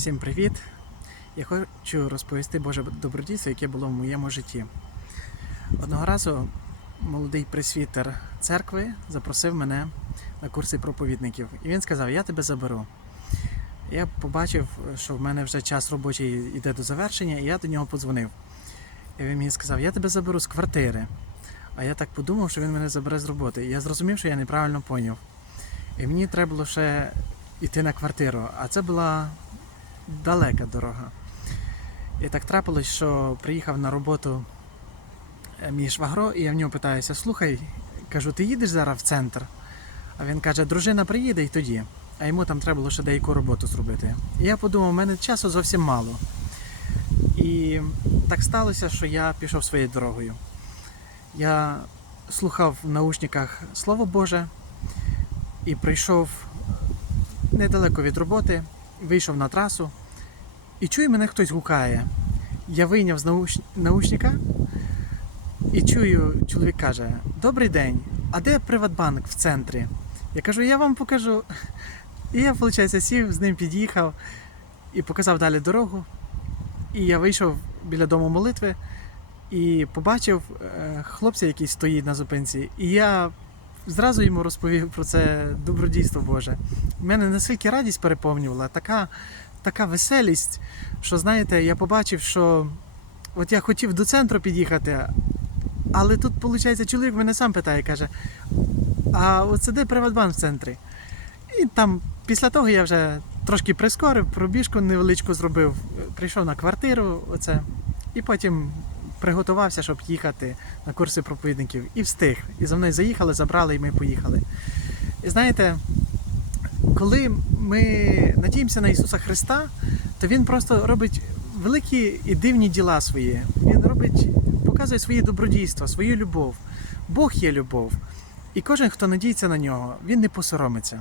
Всім привіт! Я хочу розповісти Боже добродійство, яке було в моєму житті. Одного разу молодий пресвітер церкви запросив мене на курси проповідників. І він сказав: Я тебе заберу. Я побачив, що в мене вже час робочий йде до завершення, і я до нього подзвонив. І він мені сказав: Я тебе заберу з квартири. А я так подумав, що він мене забере з роботи. І я зрозумів, що я неправильно поняв. І мені треба було ще йти на квартиру. А це була далека дорога. І так трапилось, що приїхав на роботу е, мій швагро, і я в нього питаюся: слухай, кажу, ти їдеш зараз в центр? А він каже, дружина приїде і тоді. А йому там треба було ще деяку роботу зробити. І я подумав, у мене часу зовсім мало. І так сталося, що я пішов своєю дорогою. Я слухав в наушниках Слово Боже і прийшов недалеко від роботи, вийшов на трасу і чую, мене хтось гукає. Я вийняв з науш... наушника і чую, чоловік каже: Добрий день, а де Приватбанк в центрі? Я кажу, я вам покажу. І я, виходить, сів, з ним під'їхав і показав далі дорогу. І я вийшов біля дому молитви і побачив е, хлопця, який стоїть на зупинці. І я зразу йому розповів про це добродійство Боже. Мене настільки радість переповнювала, така, така веселість, що знаєте, я побачив, що от я хотів до центру під'їхати, але тут, виходить, чоловік мене сам питає, каже: а оце де Приватбанк в центрі? І там після того я вже трошки прискорив, пробіжку невеличку зробив, прийшов на квартиру, оце, і потім приготувався, щоб їхати на курси проповідників, і встиг. І за мною заїхали, забрали, і ми поїхали. І знаєте, коли ми надіємося на Ісуса Христа, то Він просто робить великі і дивні діла свої. Він робить, показує своє добродійство, свою любов. Бог є любов. І кожен, хто надіється на нього, він не посоромиться.